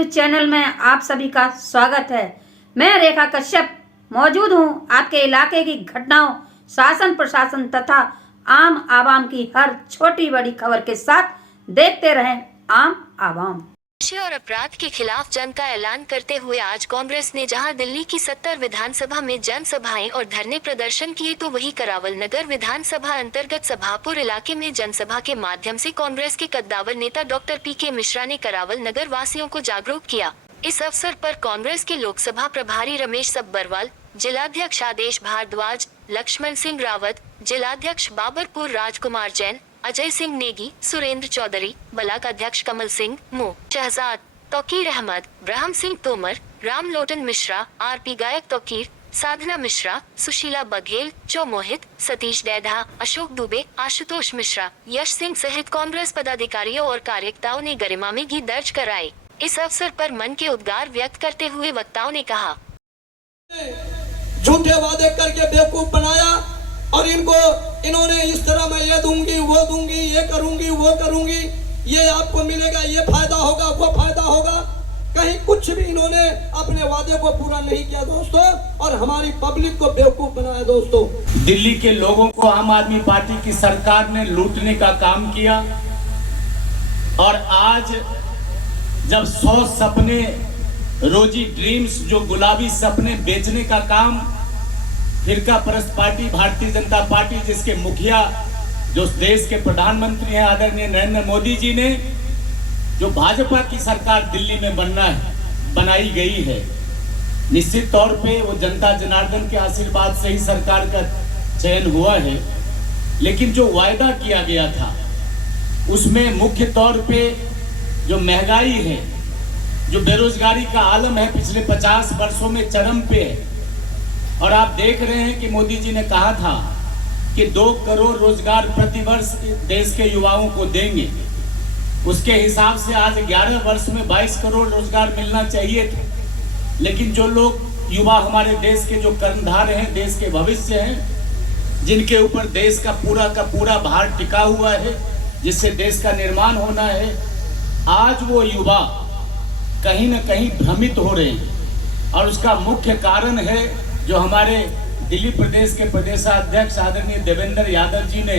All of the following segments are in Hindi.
न्यूज चैनल में आप सभी का स्वागत है। मैं रेखा कश्यप मौजूद हूं आपके इलाके की घटनाओं, शासन प्रशासन तथा आम आवाम की हर छोटी बड़ी खबर के साथ। देखते रहें आम आवाम। नशे और अपराध के खिलाफ जंग का ऐलान करते हुए आज कांग्रेस ने जहां दिल्ली की 70 विधानसभा में जनसभाएं और धरने प्रदर्शन किए, तो वहीं करावल नगर विधानसभा अंतर्गत सभापुर इलाके में जनसभा के माध्यम से कांग्रेस के कद्दावर नेता डॉक्टर पीके मिश्रा ने करावल नगर वासियों को जागरूक किया। इस अवसर पर कांग्रेस के लोकसभा प्रभारी रमेश सब्बरवाल, जिलाध्यक्ष आदेश भारद्वाज, लक्ष्मण सिंह रावत, जिलाध्यक्ष बाबरपुर राजकुमार जैन, अजय सिंह नेगी, सुरेंद्र चौधरी, ब्लॉक अध्यक्ष कमल सिंह, मो शहजाद, तौकीर अहमद, ब्रह्म सिंह तोमर, राम लोटन मिश्रा, आरपी गायक तौकीर, साधना मिश्रा, सुशीला बघेल, चौ मोहित, सतीश डैधा, अशोक दुबे, आशुतोष मिश्रा, यश सिंह सहित कांग्रेस पदाधिकारियों और कार्यकर्ताओं ने गरिमा में गीत दर्ज कराए। इस अवसर पर मन के उद्गार व्यक्त करते हुए वक्ताओं ने कहा, झूठे वादे करके बेवकूफ बनाया और इन्होंने इस तरह मैं ये दूंगी, वो दूंगी, ये करूंगी, वो करूंगी, ये आपको मिलेगा, ये फायदा होगा, वो फायदा होगा। कहीं कुछ भी इन्होंने अपने वादे को पूरा नहीं किया दोस्तों, और हमारी पब्लिक को बेवकूफ बनाया दोस्तों। दिल्ली के लोगों को आम आदमी पार्टी की सरकार ने लूटने का काम किया और आज जब 100 सपने, रोजी ड्रीम्स, जो गुलाबी सपने बेचने का काम फिरका परस्त पार्टी भारतीय जनता पार्टी, जिसके मुखिया जो देश के प्रधानमंत्री हैं आदरणीय नरेंद्र मोदी जी ने, जो भाजपा की सरकार दिल्ली में बनाई गई है, निश्चित तौर पे वो जनता जनार्दन के आशीर्वाद से ही सरकार का चयन हुआ है। लेकिन जो वायदा किया गया था उसमें मुख्य तौर पे जो महंगाई है, जो बेरोजगारी का आलम है, पिछले 50 वर्षों में चरम पे है। और आप देख रहे हैं कि मोदी जी ने कहा था कि 2 करोड़ रोजगार प्रति वर्ष देश के युवाओं को देंगे। उसके हिसाब से आज 11 वर्ष में 22 करोड़ रोजगार मिलना चाहिए था। लेकिन जो लोग युवा हमारे देश के जो कर्णधार हैं, देश के भविष्य हैं, जिनके ऊपर देश का पूरा भार टिका हुआ है, जिससे देश का निर्माण होना है, आज वो युवा कहीं न कहीं भ्रमित हो रहे हैं। और उसका मुख्य कारण है जो हमारे दिल्ली प्रदेश के प्रदेशाध्यक्ष आदरणीय देवेंद्र यादव जी ने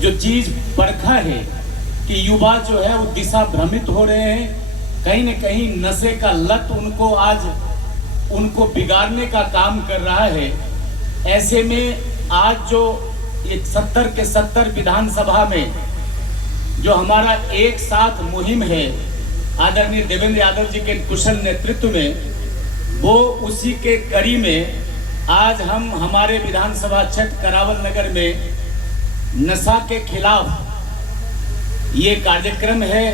जो चीज परखा है कि युवा जो है वो दिशा भ्रमित हो रहे हैं। कहीं न कहीं नशे का लत उनको बिगाड़ने का काम कर रहा है। ऐसे में आज जो ये 70 के 70 विधानसभा में जो हमारा एक साथ मुहिम है आदरणीय देवेंद्र यादव जी के कुशल नेतृत्व में, वो उसी के कड़ी में आज हम हमारे विधानसभा क्षेत्र करावल नगर में नशा के खिलाफ ये कार्यक्रम है।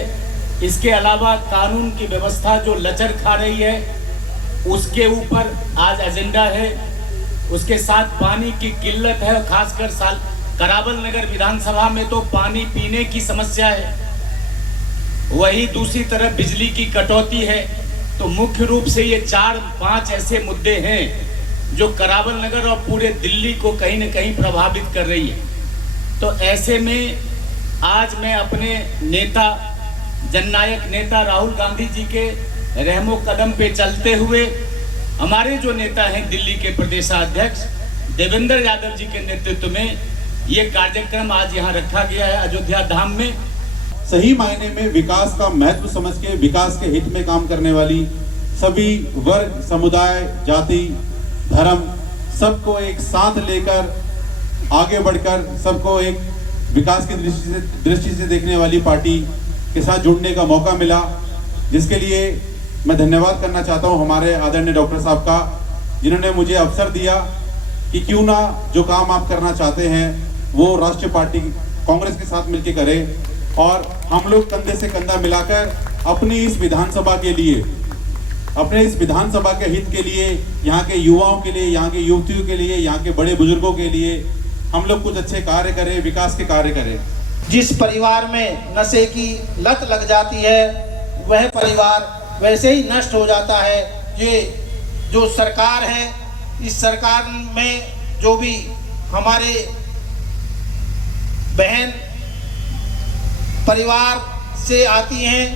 इसके अलावा कानून की व्यवस्था जो लचर खा रही है उसके ऊपर आज एजेंडा है। उसके साथ पानी की किल्लत है, खासकर करावल नगर विधानसभा में तो पानी पीने की समस्या है, वही दूसरी तरफ बिजली की कटौती है। तो मुख्य रूप से ये 4-5 ऐसे मुद्दे हैं जो करावल नगर और पूरे दिल्ली को कहीं न कहीं प्रभावित कर रही है। तो ऐसे में आज मैं अपने नेता, जननायक नेता राहुल गांधी जी के रहमो कदम पे चलते हुए हमारे जो नेता हैं दिल्ली के प्रदेशाध्यक्ष देवेंद्र यादव जी के नेतृत्व में ये कार्यक्रम आज यहाँ रखा गया है अयोध्या धाम में। सही मायने में विकास का महत्व समझ के विकास के हित में काम करने वाली सभी वर्ग, समुदाय, जाति, धर्म, सबको एक साथ लेकर आगे बढ़कर सबको एक विकास की दृष्टि से देखने वाली पार्टी के साथ जुड़ने का मौका मिला, जिसके लिए मैं धन्यवाद करना चाहता हूं हमारे आदरणीय डॉक्टर साहब का, जिन्होंने मुझे अवसर दिया कि क्यों ना जो काम आप करना चाहते हैं वो राष्ट्रीय पार्टी कांग्रेस के साथ मिलकर करें, और हम लोग कंधे से कंधा मिलाकर अपनी इस विधानसभा के लिए, अपने इस विधानसभा के हित के लिए, यहाँ के युवाओं के लिए, यहाँ के युवतियों के लिए, यहाँ के बड़े बुजुर्गों के लिए हम लोग कुछ अच्छे कार्य करें, विकास के कार्य करें। जिस परिवार में नशे की लत लग जाती है वह परिवार वैसे ही नष्ट हो जाता है। ये जो सरकार है, इस सरकार में जो भी हमारे बहन परिवार से आती हैं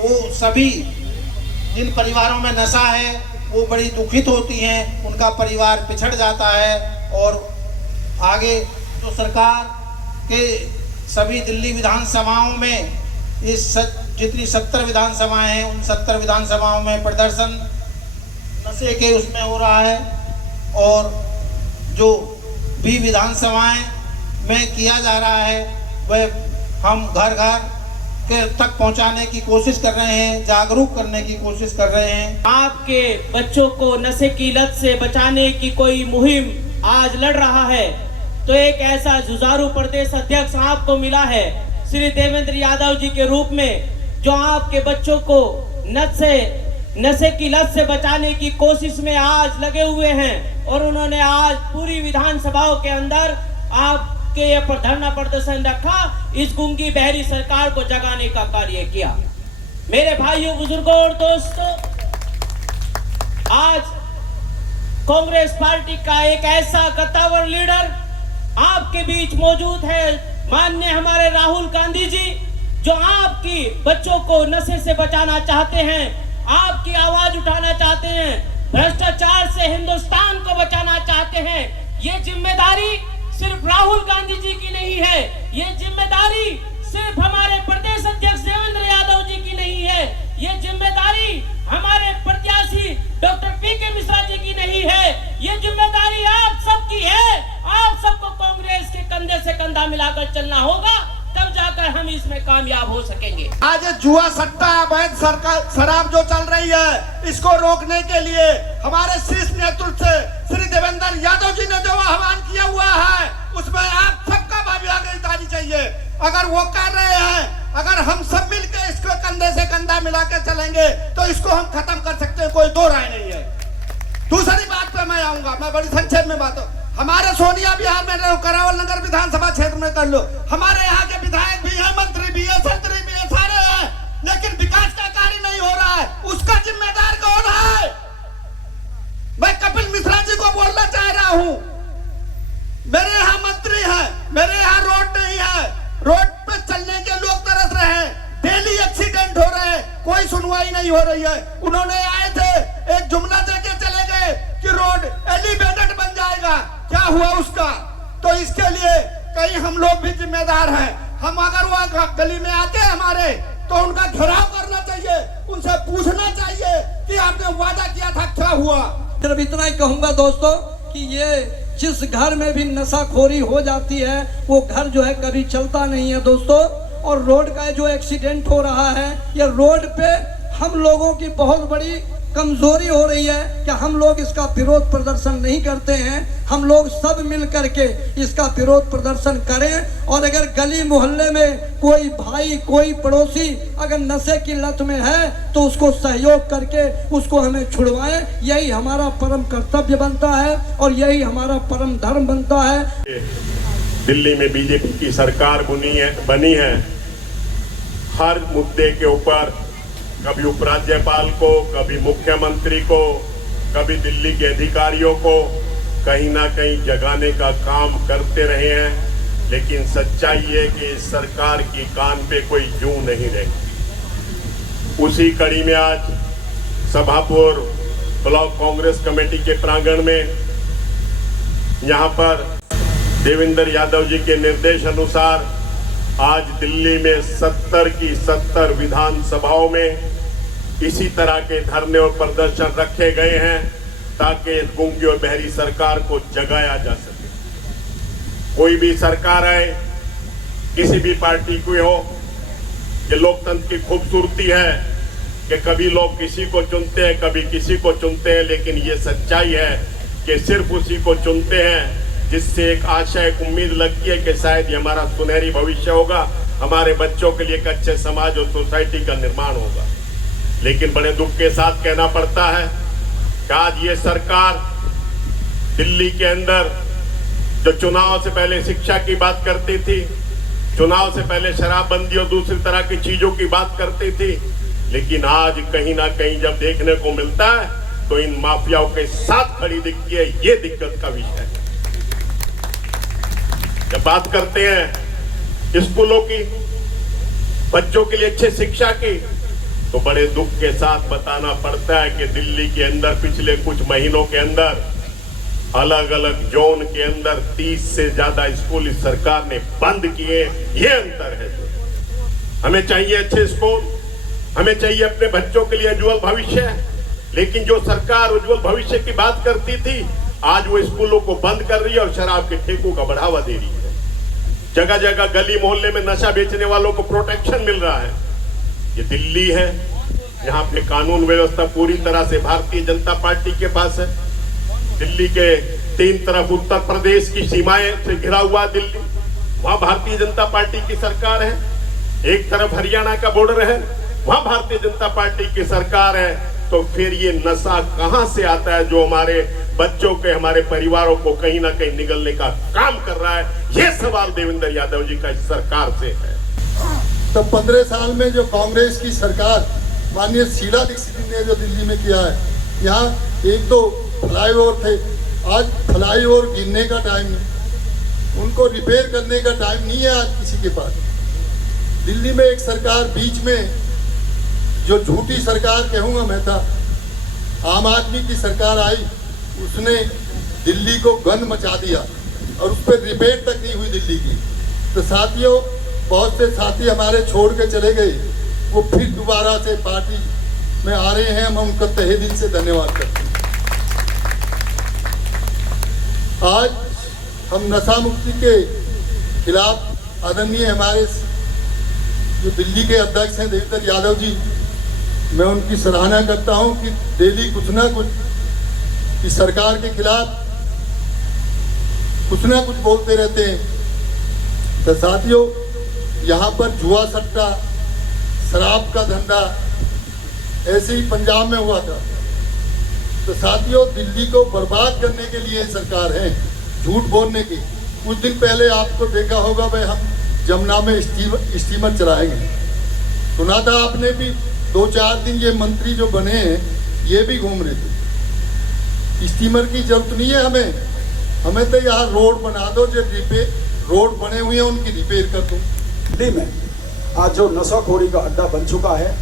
वो सभी जिन परिवारों में नशा है वो बड़ी दुखित होती हैं, उनका परिवार पिछड़ जाता है। और आगे तो सरकार के सभी दिल्ली विधानसभाओं में जितनी 70 विधानसभाएं हैं उन 70 विधानसभाओं में प्रदर्शन नशे के उसमें हो रहा है। और जो भी विधानसभाएं में किया जा रहा है वह हम घर घर के तक पहुंचाने की कोशिश कर रहे हैं, जागरूक करने की कोशिश कर रहे हैं। आपके बच्चों को नशे की लत से बचाने की कोई मुहिम आज लड़ रहा है, तो एक ऐसा जुझारू प्रदेश अध्यक्ष आपको मिला है श्री देवेंद्र यादव जी के रूप में, जो आपके बच्चों को नशे की लत से बचाने की कोशिश में आज लगे हुए हैं। और उन्होंने आज पूरी विधानसभाओं के अंदर आपके ये धरना प्रदर्शन रखा, इस गूंगी बहरी सरकार को जगाने का कार्य किया। मेरे भाइयों, बुजुर्गों और दोस्तों, आज कांग्रेस पार्टी का एक ऐसा कद्दावर लीडर आपके बीच मौजूद है, माननीय हमारे राहुल गांधी जी, जो आपकी बच्चों को नशे से बचाना चाहते हैं, आपकी आवाज उठाना चाहते हैं, भ्रष्टाचार से हिंदुस्तान को बचाना चाहते हैं। ये जिम्मेदारी सिर्फ राहुल गांधी जी की नहीं है, ये जिम्मेदारी सिर्फ हमारे प्रदेश अध्यक्ष देवेंद्र यादव जी की नहीं है, ये जिम्मेदारी हमारे प्रत्याशी डॉक्टर पीके मिश्रा जी की नहीं है, ये जिम्मेदारी आप सबकी है। आप सबको कांग्रेस के कंधे से कंधा मिलाकर चलना होगा, तब जाकर हम इसमें कामयाब हो सकेंगे। आज जुआ सट्टा अवैध शराब जो चल रही है, इसको रोकने के लिए हमारे शीर्ष नेतृत्व से श्री देवेंद्र यादव जी ने जो आह्वान किया हुआ है, उसमें आप सबका भागीदारी चाहिए। अगर वो कर रहे हैं, अगर हम सब मिलकर इसको कंधे से कंधा मिला के चलेंगे तो इसको हम खत्म कर सकते हैं, कोई दो राय नहीं है। दूसरी बात पे मैं आऊंगा, मैं बड़ी संक्षेप में बात हमारे सोनिया बिहार में करावल नगर विधानसभा क्षेत्र में कर लो, हमारे यहाँ के विधायक भी हैं, मंत्री भी है, संतरी भी है, सारे हैं, लेकिन विकास का कार्य नहीं हो रहा है। उसका जिम्मेदार कौन है? मैं कपिल मिश्रा जी को बोलना चाह रहा हूँ। मेरे यहाँ मंत्री हैं, मेरे यहाँ रोड नहीं है, रोड पे चलने के लोग तरस रहे हैं, डेली एक्सीडेंट हो रहे हैं, कोई सुनवाई नहीं हो रही है। उन्होंने आए थे, एक जुमला देके चले गए कि रोड एलिवेटेड बन जाएगा, क्या हुआ उसका? तो इसके लिए कहीं हम लोग भी जिम्मेदार हैं। हम अगर वो गली में आते हैं हमारे, तो उनका घेराव करना चाहिए, उनसे पूछना चाहिए कि आपने वादा किया था, क्या हुआ? सिर्फ इतना ही कहूंगा दोस्तों कि ये जिस घर में भी नशाखोरी हो जाती है, वो घर जो है कभी चलता नहीं है दोस्तों। और रोड का जो एक्सीडेंट हो रहा है, ये रोड पे हम लोगों की बहुत बड़ी कमजोरी हो रही है कि हम लोग इसका विरोध प्रदर्शन नहीं करते हैं। हम लोग सब मिल करके इसका विरोध प्रदर्शन करें। और अगर गली मोहल्ले में कोई भाई, कोई पड़ोसी अगर नशे की लत में है, तो उसको सहयोग करके उसको हमें छुड़वाएं। यही हमारा परम कर्तव्य बनता है और यही हमारा परम धर्म बनता है। दिल्ली में बीजेपी की सरकार बनी है, हर मुद्दे के ऊपर कभी उपराज्यपाल को, कभी मुख्यमंत्री को, कभी दिल्ली के अधिकारियों को कहीं ना कहीं जगाने का काम करते रहे हैं। लेकिन सच्चाई है कि इस सरकार की कान पे कोई जूं नहीं रही। उसी कड़ी में आज सभापुर ब्लॉक कांग्रेस कमेटी के प्रांगण में यहाँ पर देवेंद्र यादव जी के निर्देश अनुसार आज दिल्ली में 70 की 70 विधानसभाओं में इसी तरह के धरने और प्रदर्शन रखे गए हैं, ताकि गूंगी और बहरी सरकार को जगाया जा सके। कोई भी सरकार आए, किसी भी पार्टी की हो, ये लोकतंत्र की खूबसूरती है कि कभी लोग किसी को चुनते हैं, कभी किसी को चुनते हैं, लेकिन ये सच्चाई है कि सिर्फ उसी को चुनते हैं जिससे एक आशा, एक उम्मीद लगती है कि शायद ये हमारा सुनहरी भविष्य होगा, हमारे बच्चों के लिए एक अच्छे समाज और सोसाइटी का निर्माण होगा। लेकिन बड़े दुख के साथ कहना पड़ता है कि आज ये सरकार दिल्ली के अंदर जो चुनाव से पहले शिक्षा की बात करती थी, चुनाव से पहले शराबबंदी और दूसरी तरह की चीजों की बात करती थी, लेकिन आज कहीं ना कहीं जब देखने को मिलता है तो इन माफियाओं के साथ खड़ी दिखती है। ये दिक्कत का विषय है। जब बात करते हैं स्कूलों की, बच्चों के लिए अच्छी शिक्षा की, तो बड़े दुख के साथ बताना पड़ता है कि दिल्ली के अंदर पिछले कुछ महीनों के अंदर अलग अलग जोन के अंदर 30 से ज्यादा स्कूल इस सरकार ने बंद किए। ये अंतर है। हमें चाहिए अच्छे स्कूल, हमें चाहिए अपने बच्चों के लिए उज्जवल भविष्य, लेकिन जो सरकार उज्जवल भविष्य की बात करती थी आज वो स्कूलों को बंद कर रही है और शराब के ठेकों का बढ़ावा दे रही है। जगह जगह गली मोहल्ले में नशा बेचने वालों को प्रोटेक्शन मिल रहा है। ये दिल्ली है, यहाँ पे कानून व्यवस्था पूरी तरह से भारतीय जनता पार्टी के पास है। दिल्ली के 3 तरफ उत्तर प्रदेश की सीमाएं से घिरा हुआ दिल्ली, वहां भारतीय जनता पार्टी की सरकार है। एक तरफ हरियाणा का बॉर्डर है, वहां भारतीय जनता पार्टी की सरकार है। तो फिर ये नशा कहां से आता है जो हमारे बच्चों के, हमारे परिवारों को कहीं ना कहीं निगलने का काम कर रहा है? ये सवाल देवेंद्र यादव जी का इस सरकार से है। तो 15 साल में जो कांग्रेस की सरकार माननीय शीला दीक्षित ने जो दिल्ली में किया है, यहाँ 1-2 फ्लाईओवर थे, आज फ्लाईओवर गिरने का टाइम नहीं, उनको रिपेयर करने का टाइम नहीं है आज किसी के पास। दिल्ली में एक सरकार बीच में जो झूठी सरकार कहूँगा मैं था, आम आदमी की सरकार आई, उसने दिल्ली को गंद मचा दिया और उस पर रिपेयर तक नहीं हुई दिल्ली की। तो साथियों, बहुत से साथी हमारे छोड़ के चले गए, वो फिर दोबारा से पार्टी में आ रहे हैं, हम उनका तहे दिल से धन्यवाद करते हैं। आज हम नशा मुक्ति के खिलाफ आदरणीय हमारे जो दिल्ली के अध्यक्ष हैं देवेंद्र यादव जी, मैं उनकी सराहना करता हूं कि डेली कुछ ना कुछ इस सरकार के खिलाफ कुछ ना कुछ बोलते रहते हैं। तो साथियों, यहाँ पर जुआ सट्टा, शराब का धंधा ऐसे ही पंजाब में हुआ था। तो साथियों, दिल्ली को बर्बाद करने के लिए सरकार है, झूठ बोलने की। कुछ दिन पहले आपको देखा होगा, भाई हम जमुना में स्टीमर चलाएंगे, सुना था आपने भी। 2-4 दिन ये मंत्री जो बने हैं ये भी घूम रहे थे। स्टीमर की जरूरत नहीं है हमें तो यहाँ रोड बना दो, जो रिपेयर रोड बने हुए हैं उनकी रिपेयर कर दो। दिल्ली में आज जो नशाखोरी का अड्डा बन चुका है,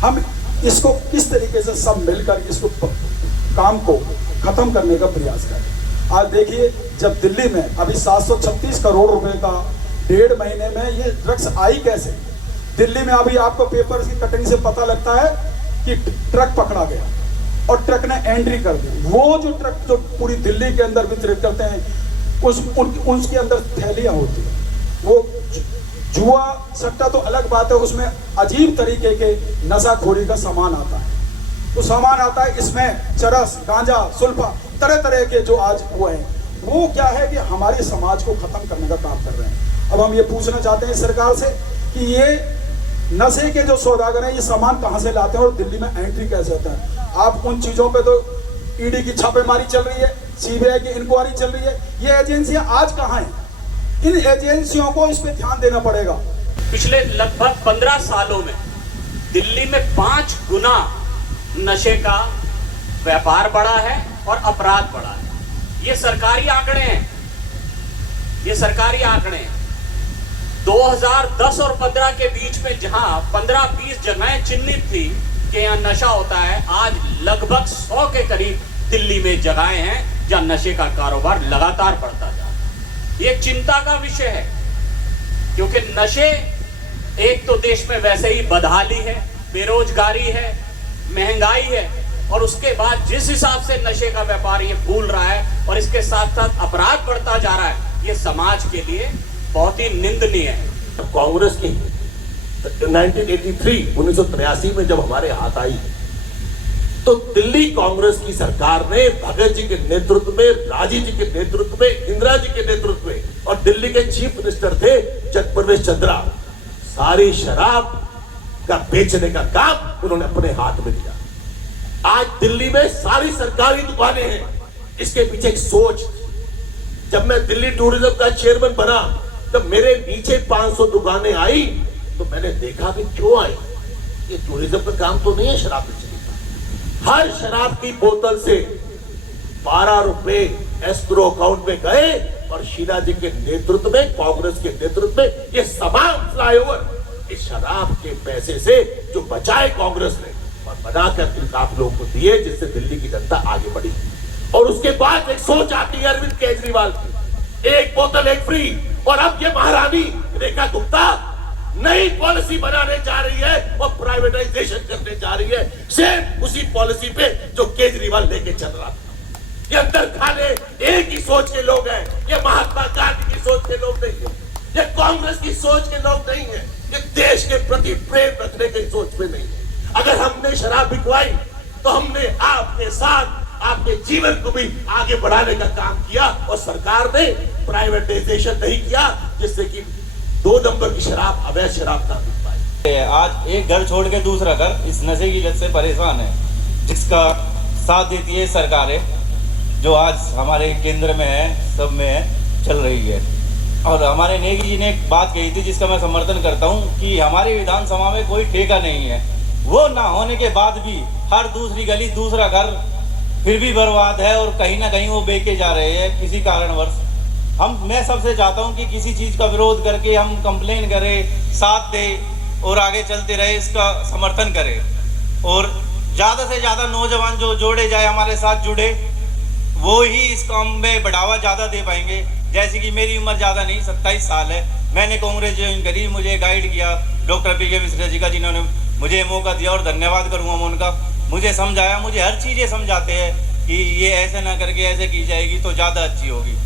हम इसको किस तरीके से सब मिलकर इसको काम को खत्म करने का प्रयास करें। आज देखिए, जब दिल्ली में अभी 736 करोड़ रुपए का 1.5 महीने में ये ड्रग्स आई कैसे? दिल्ली में अभी आपको पेपर की कटिंग से पता लगता है कि ट्रक पकड़ा गया और ट्रक ने एंट्री कर दी। वो जो ट्रक जो पूरी दिल्ली के अंदर वितरित करते हैं, उसके अंदर थैलियां होती हैं। वो जुआ सट्टा तो अलग बात है, उसमें अजीब तरीके के नशाखोरी का सामान आता है। तो सामान आता है, इसमें चरस, गांजा, सुल्फा, तरह तरह के जो आज वो हैं, वो क्या है कि हमारे समाज को खत्म करने का काम कर रहे हैं। अब हम ये पूछना चाहते हैं सरकार से कि ये नशे के जो सौदागर हैं, ये सामान कहाँ से लाते हैं और दिल्ली में एंट्री कैसे होता है? आप उन चीजों पे तो ईडी की छापेमारी चल रही है, सीबीआई की इंक्वायरी चल रही है, ये एजेंसियां आज कहाँ हैं? इन एजेंसियों को इस पे ध्यान देना पड़ेगा। पिछले लगभग 15 सालों में दिल्ली में 5 गुना नशे का व्यापार बढ़ा है और अपराध बढ़ा है। ये सरकारी आंकड़े हैं, ये सरकारी आंकड़े हैं। 2010 और 15 के बीच में जहां 15-20 जगहें चिन्हित थी कि यहाँ नशा होता है, आज लगभग 100 के करीब दिल्ली में जगहें हैं जहां नशे का कारोबार लगातार बढ़ता जा रहा है। ये चिंता का विषय है, क्योंकि नशे एक तो देश में वैसे ही बदहाली है, बेरोजगारी है, महंगाई है, और उसके बाद जिस हिसाब से नशे का व्यापार ये फूल रहा है और इसके साथ साथ अपराध बढ़ता जा रहा है, ये समाज के लिए बहुत ही निंदनीय है। कांग्रेस की 1983 में जब हमारे हाथ आई, तो दिल्ली कांग्रेस की सरकार ने भगत जी के नेतृत्व में, राजी जी के नेतृत्व में, इंदिरा जी के नेतृत्व में, और दिल्ली के चीफ मिनिस्टर थे जगप्रवेश चंद्रा, सारी शराब का बेचने का काम उन्होंने अपने हाथ में लिया। आज दिल्ली में सारी सरकारी दुकानें हैं। इसके पीछे एक सोच, जब मैं दिल्ली टूरिज्म का चेयरमैन बना तब मेरे नीचे 500 दुकानें आई, तो मैंने देखा कि क्यों आई, ये टूरिज्म का काम तो नहीं है शराब बेचने का। हर शराब की बोतल से 12 रुपए एस्क्रो अकाउंट में गए, और शीला जी के नेतृत्व में, कांग्रेस के नेतृत्व में, ये तमाम फ्लाईओवर कि शराब के पैसे से जो बचाए कांग्रेस ने और बनाकर इन काफिलों को दिए, जिससे दिल्ली की जनता आगे बढ़ी। और उसके बाद एक सोच आती है अरविंद केजरीवाल की, एक बोतल एक फ्री। और अब ये महारानी रेखा गुप्ता नई पॉलिसी बनाने जा रही है और प्राइवेटाइजेशन करने जा रही है, सेम उसी पॉलिसी पे जो केजरीवाल लेके चल रहा था। ये अंदर खाने एक ही सोच के लोग हैं, ये महात्मा गांधी की सोच के लोग नहीं है, ये कांग्रेस की सोच के लोग नहीं है, ये देश के प्रति प्रेम रखने की सोच में नहीं है। अगर हमने शराब बिकवाई तो हमने आपके साथ आपके जीवन को भी आगे बढ़ाने का काम किया, और सरकार ने प्राइवेटाइजेशन नहीं किया जिससे कि 2 नंबर की शराब, अवैध शराब ना बिक पाए। आज एक घर छोड़ के दूसरा घर इस नशे की लत से परेशान है, जिसका साथ देती है सरकारें जो आज हमारे केंद्र में है, सब में है, चल रही है। और हमारे नेगी जी ने एक बात कही थी जिसका मैं समर्थन करता हूँ कि हमारी विधानसभा में कोई ठेका नहीं है। वो ना होने के बाद भी हर दूसरी गली दूसरा घर फिर भी बर्बाद है और कहीं ना कहीं वो बेचे जा रहे हैं किसी कारणवश। मैं सबसे चाहता हूं कि किसी चीज़ का विरोध करके हम कंप्लेन करें, साथ दें और आगे चलते रहे, इसका समर्थन करें। और ज़्यादा से ज़्यादा नौजवान जो जोड़े जाए, हमारे साथ जुड़े, वो ही इस काम में बढ़ावा ज़्यादा दे पाएंगे। जैसे कि मेरी उम्र ज़्यादा नहीं, 27 साल है, मैंने कांग्रेस ज्वाइन करी, मुझे गाइड किया डॉक्टर पी.के. मिश्रा जी का, जिन्होंने मुझे मौका दिया, और धन्यवाद करूँगा मैं उनका। मुझे समझाया, मुझे हर चीज़ें समझाते हैं कि ये ऐसे ना करके ऐसे की जाएगी तो ज़्यादा अच्छी होगी।